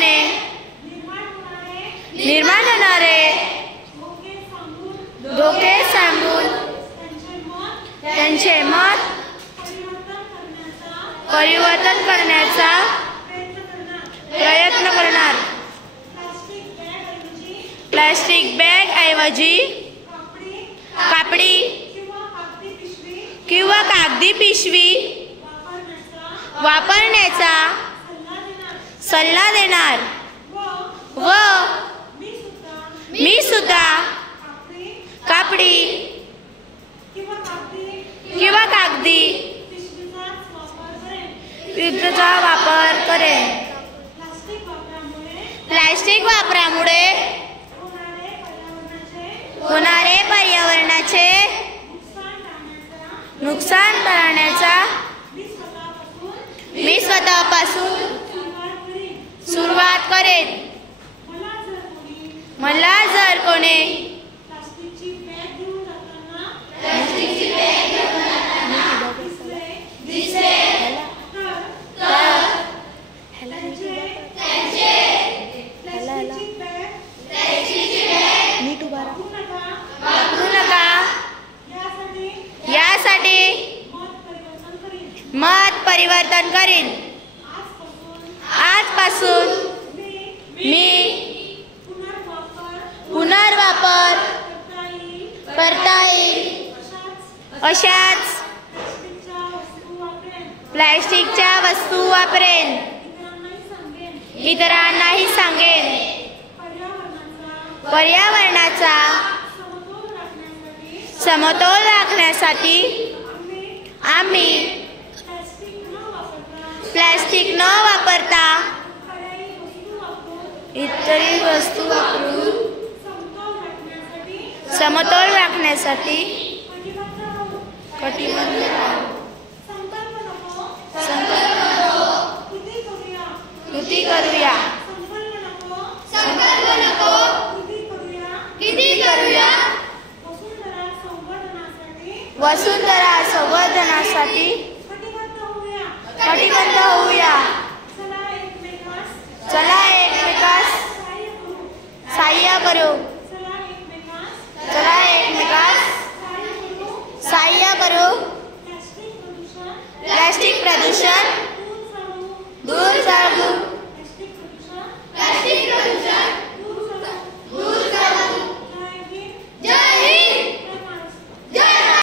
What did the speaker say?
केल्याने निर्माण होणारे धोके सांगून त्यांचे मत परिवर्तन करण्याचा प्रयत्न करणार। प्लास्टिक बॅग ऐवजी कापडी किंवा कागदी पिशवी वापरण्याचा सल्ला देणार व मी सुद्धा कापडी किंवा कागदी पिशवीचा वापर करेन। प्लास्टिक वापरामुळे होणारे पर्यावरणाचे नुकसान टाळण्याचा मी स्वतःपासून सुरुवात करेन। मला जर कोणी प्लास्टिकची बॅग घेऊन जाताना दिसले तर वापरू नका यासाठी मत परिवर्तन करीन। आजपासून मी पुनर्वापर करता येईल अशाच प्लास्टिकच्या वस्तू वापरेन। इतरांनाही सांगेन। पर्यावरणाचा समतोल राखण्यासाठी आम्ही प्लास्टिक न वापरता इतर वस्तू वापरून समतोल राखण्यासाठी कटिबद्ध आहोत। कृती करूया। वसुंधरा संवर्धनासाठी कटिबद्ध होऊया। चला एकमेकास सहाय्य करू। चला एकमेकास सहाय्य करू। प्लास्टिक प्रदूषण